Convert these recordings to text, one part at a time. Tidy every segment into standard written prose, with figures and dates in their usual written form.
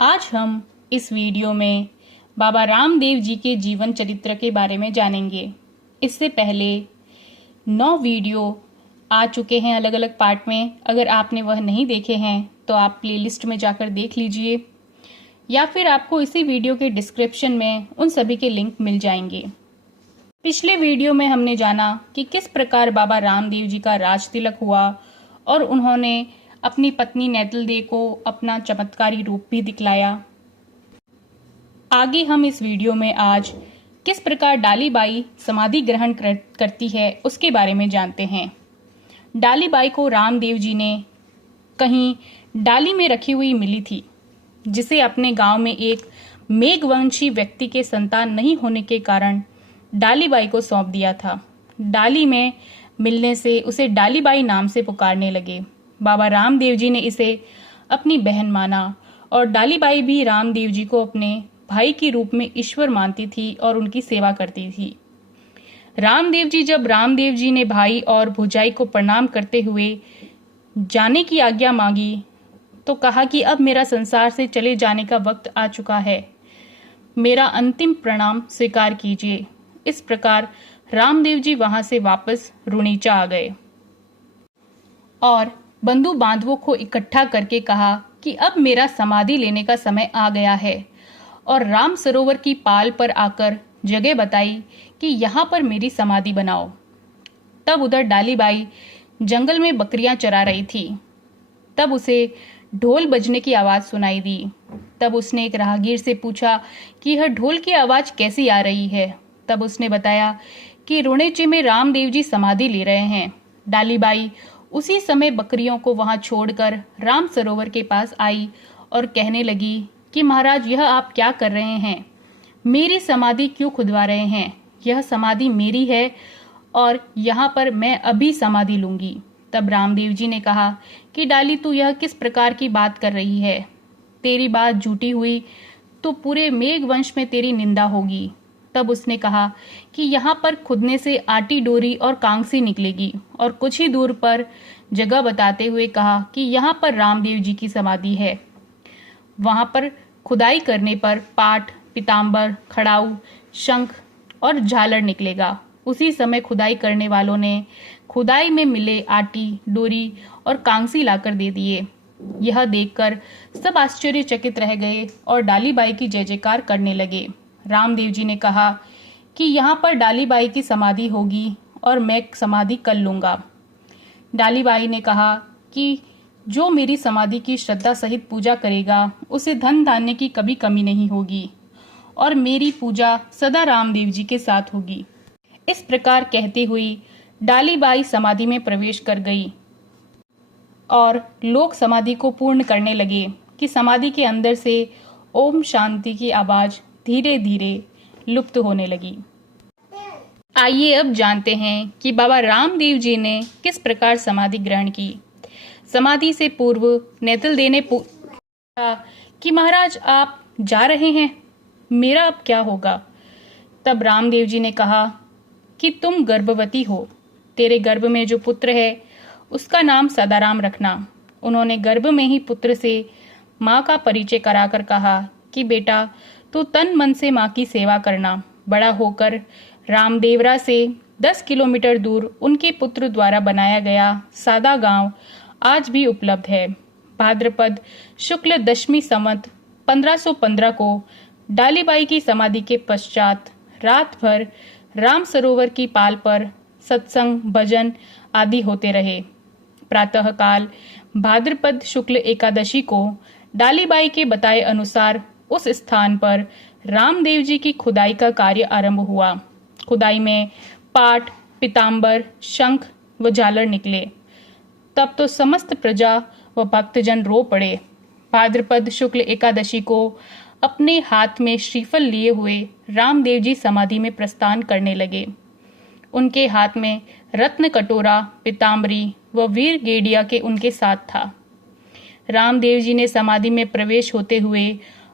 आज हम इस वीडियो में बाबा रामदेव जी के जीवन चरित्र के बारे में जानेंगे। इससे पहले 9 वीडियो आ चुके हैं अलग अलग पार्ट में। अगर आपने वह नहीं देखे हैं तो आप प्लेलिस्ट में जाकर देख लीजिए या फिर आपको इसी वीडियो के डिस्क्रिप्शन में उन सभी के लिंक मिल जाएंगे। पिछले वीडियो में हमने जाना कि किस प्रकार बाबा रामदेव जी का राज तिलक हुआ और उन्होंने अपनी पत्नी नेतल दे को अपना चमत्कारी रूप भी दिखलाया। आगे हम इस वीडियो में आज किस प्रकार डालीबाई समाधि ग्रहण करती है उसके बारे में जानते हैं। डालीबाई को रामदेव जी ने कहीं डाली में रखी हुई मिली थी, जिसे अपने गांव में एक मेघवंशी व्यक्ति के संतान नहीं होने के कारण डालीबाई को सौंप दिया था। डाली में मिलने से उसे डालीबाई नाम से पुकारने लगे। बाबा रामदेव जी ने इसे अपनी बहन माना और डालीबाई भी रामदेव जी को अपने भाई के रूप में ईश्वर मानती थी और उनकी सेवा करती थी। रामदेव जी जब रामदेव जी ने भाई और भुजाई को प्रणाम करते हुए जाने की आज्ञा मांगी तो कहा कि अब मेरा संसार से चले जाने का वक्त आ चुका है, मेरा अंतिम प्रणाम स्वीकार कीजिए। इस प्रकार रामदेव जी वहां से वापस रुणीचा आ गए और बंधु बांधवों को इकट्ठा करके कहा कि अब मेरा समाधि लेने का समय आ गया है, और राम सरोवर की पाल पर आकर जगह बताई कि यहाँ पर मेरी समाधि बनाओ। तब उधर डालीबाई जंगल में बकरियां चरा रही थी। तब उसे ढोल बजने की आवाज सुनाई दी। तब उसने एक राहगीर से पूछा कि यह ढोल की आवाज कैसी आ रही है। तब उसने बताया कि रुणेचे में रामदेव जी समाधि ले रहे हैं। डालीबाई उसी समय बकरियों को वहां छोड़कर राम सरोवर के पास आई और कहने लगी कि महाराज, यह आप क्या कर रहे हैं? मेरी समाधि क्यों खुदवा रहे हैं? यह समाधि मेरी है और यहाँ पर मैं अभी समाधि लूंगी। तब रामदेव जी ने कहा कि डाली, तू यह किस प्रकार की बात कर रही है? तेरी बात झूठी हुई तो पूरे मेघवंश में तेरी निंदा होगी। तब उसने कहा कि यहाँ पर खुदने से आटी डोरी और कांसी निकलेगी, और कुछ ही दूर पर जगह बताते हुए कहा कि यहाँ पर रामदेव जी की समाधि है। वहां पर खुदाई करने पर पाट, पीताम्बर, खड़ाऊ, शंख और झालर निकलेगा। उसी समय खुदाई करने वालों ने खुदाई में मिले आटी, डोरी और कांसी लाकर दे दिए। यह देखकर सब आश्चर्यचकित रह गए और डालीबाई की जय जयकार करने लगे। रामदेव जी ने कहा कि यहाँ पर डालीबाई की समाधि होगी और मैं समाधि कर लूंगा। डालीबाई ने कहा कि जो मेरी समाधि की श्रद्धा सहित पूजा करेगा उसे धन धान्य की कभी कमी नहीं होगी और मेरी पूजा सदा रामदेव जी के साथ होगी। इस प्रकार कहते हुए डालीबाई समाधि में प्रवेश कर गई और लोग समाधि को पूर्ण करने लगे कि समाधि के अंदर से ओम शांति की आवाज धीरे धीरे लुप्त होने लगी। आइए अब जानते हैं कि बाबा रामदेव जी ने किस प्रकार समाधि ग्रहण की। समाधि से पूर्व नेतल दे ने पूछा कि महाराज, आप जा रहे हैं, मेरा अब क्या होगा? तब रामदेव जी ने कहा कि तुम गर्भवती हो, तेरे गर्भ में जो पुत्र है उसका नाम सदाराम रखना। उन्होंने गर्भ में ही पुत्र से माँ का परिचय कराकर कहा कि बेटा, तू तन मन से माँ की सेवा करना। बड़ा होकर रामदेवरा से 10 किलोमीटर दूर उनके पुत्र द्वारा बनाया गया सादा गांव आज भी उपलब्ध है। भाद्रपद शुक्ल दशमी संवत 1515 को डालीबाई की समाधि के पश्चात रात भर राम सरोवर की पाल पर सत्संग, भजन आदि होते रहे। प्रातःकाल भाद्रपद शुक्ल एकादशी को डालीबाई के बताए अनुसार उस स्थान पर रामदेव जी की खुदाई का कार्य आरंभ हुआ। खुदाई में पाट, पीताम्बर, शंख व झालर निकले। तब तो समस्त प्रजा व भक्तजन रो पड़े। भाद्रपद शुक्ल एकादशी को अपने हाथ में श्रीफल लिए हुए रामदेव जी समाधि में प्रस्थान करने लगे। उनके हाथ में रत्न कटोरा, पीताम्बरी व वीर गेडिया के उनके साथ था। रामदेव जी ने समाधि में प्रवेश होते हुए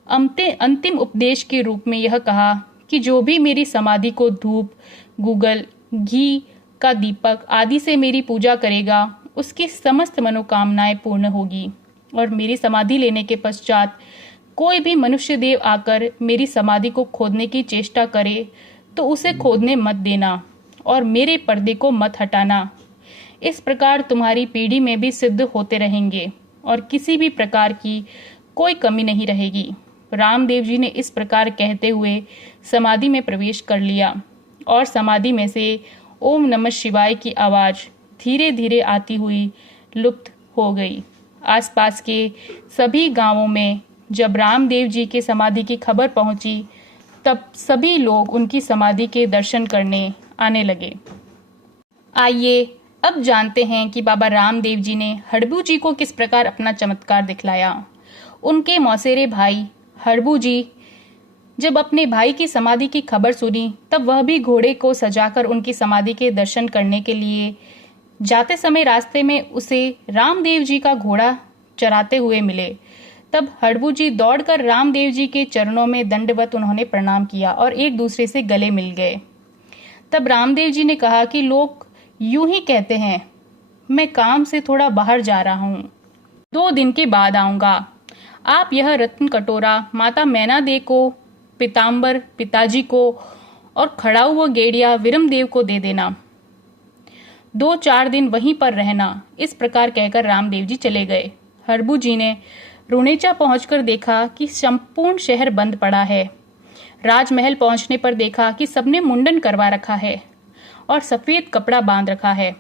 अंतिम उपदेश के रूप में यह कहा कि जो भी मेरी समाधि को धूप, गूगल, घी का दीपक आदि से मेरी पूजा करेगा उसकी समस्त मनोकामनाएं पूर्ण होगी और मेरी समाधि लेने के पश्चात कोई भी मनुष्य देव आकर मेरी समाधि को खोदने की चेष्टा करे तो उसे खोदने मत देना और मेरे पर्दे को मत हटाना। इस प्रकार तुम्हारी पीढ़ी में भी सिद्ध होते रहेंगे और किसी भी प्रकार की कोई कमी नहीं रहेगी। रामदेव जी ने इस प्रकार कहते हुए समाधि में प्रवेश कर लिया और समाधि में से ओम नमः शिवाय की आवाज धीरे धीरे आती हुई लुप्त हो गई। आसपास के सभी गांवों में जब रामदेव जी के समाधि की खबर पहुंची तब सभी लोग उनकी समाधि के दर्शन करने आने लगे। आइए अब जानते हैं कि बाबा रामदेव जी ने हड़बू जी को किस प्रकार अपना चमत्कार दिखलाया। उनके मौसेरे भाई हड़बू जी जब अपने भाई की समाधि की खबर सुनी तब वह भी घोड़े को सजाकर उनकी समाधि के दर्शन करने के लिए जाते समय रास्ते में उसे रामदेव जी का घोड़ा चराते हुए मिले। तब हड़बू जी दौड़कर रामदेव जी के चरणों में दंडवत उन्होंने प्रणाम किया और एक दूसरे से गले मिल गए। तब रामदेव जी ने कहा कि लोग यूं ही कहते हैं, मैं काम से थोड़ा बाहर जा रहा हूँ, 2 दिन के बाद आऊंगा। आप यह रत्न कटोरा माता मैना दे को, पीताम्बर पिताजी को और खड़ाऊ व गेड़िया विरमदेव को दे देना। 2-4 दिन वहीं पर रहना। इस प्रकार कहकर रामदेव जी चले गए। हड़बू जी ने रुणेचा पहुंचकर देखा कि संपूर्ण शहर बंद पड़ा है। राजमहल पहुंचने पर देखा कि सबने मुंडन करवा रखा है और सफेद कपड़ा बांध रखा है।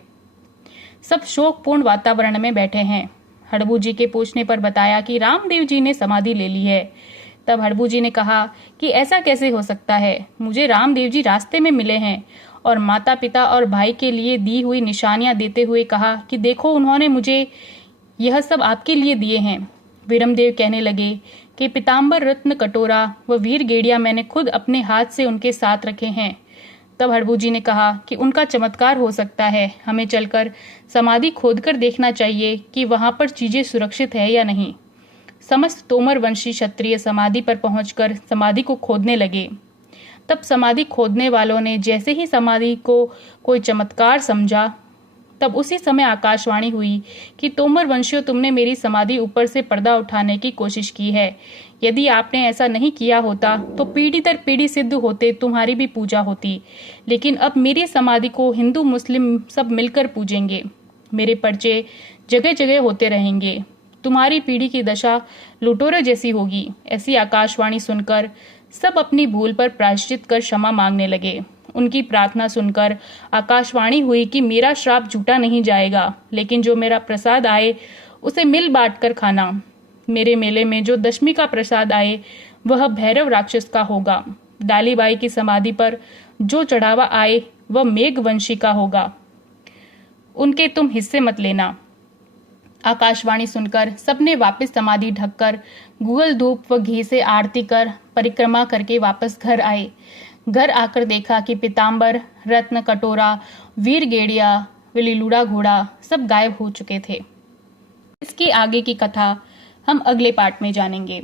सब शोकपूर्ण वातावरण में बैठे हैं। हड़बू जी के पूछने पर बताया कि रामदेव जी ने समाधि ले ली है। तब हड़बू जी ने कहा कि ऐसा कैसे हो सकता है, मुझे रामदेव जी रास्ते में मिले हैं और माता पिता और भाई के लिए दी हुई निशानियां देते हुए कहा कि देखो उन्होंने मुझे यह सब आपके लिए दिए हैं। विरमदेव कहने लगे कि पीताम्बर रत्न कटोरा व वीर गेड़िया मैंने खुद अपने हाथ से उनके साथ रखे हैं। तब हड़बू जी ने कहा कि उनका चमत्कार हो सकता है, हमें चलकर समाधि खोदकर देखना चाहिए कि वहां पर चीजें सुरक्षित है या नहीं। समस्त तोमर वंशी क्षत्रिय समाधि पर पहुंचकर समाधि को खोदने लगे। तब समाधि खोदने वालों ने जैसे ही समाधि को कोई चमत्कार समझा तब उसी समय आकाशवाणी हुई कि तोमर वंशियों, तुमने मेरी समाधि ऊपर से पर्दा उठाने की कोशिश की है। यदि आपने ऐसा नहीं किया होता तो पीढ़ी दर पीढ़ी सिद्ध होते तुम्हारी भी पूजा होती, लेकिन अब मेरी समाधि को हिंदू मुस्लिम सब मिलकर पूजेंगे। मेरे पर्चे जगह जगह होते रहेंगे। तुम्हारी पीढ़ी की दशा लुटोरे जैसी होगी। ऐसी आकाशवाणी सुनकर सब अपनी भूल पर प्रायश्चित कर क्षमा मांगने लगे। उनकी प्रार्थना सुनकर आकाशवाणी हुई कि मेरा श्राप झूठा नहीं जाएगा, लेकिन जो मेरा प्रसाद आए उसे मिल बांट कर खाना। मेरे मेले में जो दशमी का प्रसाद आए वह भैरव राक्षस का होगा। डालीबाई की समाधि पर जो चढ़ावा आए वह मेघवंशी का होगा। उनके तुम हिस्से मत लेना। आकाशवाणी सुनकर सबने वापस समाधि ढककर गूगल धूप व घी से आरती कर परिक्रमा करके वापस घर आए। घर आकर देखा कि पीताम्बर, रत्न कटोरा, वीर गेड़िया, विलीलुड़ा घोड़ा सब गायब हो चुके थे। इसके आगे की कथा हम अगले पार्ट में जानेंगे।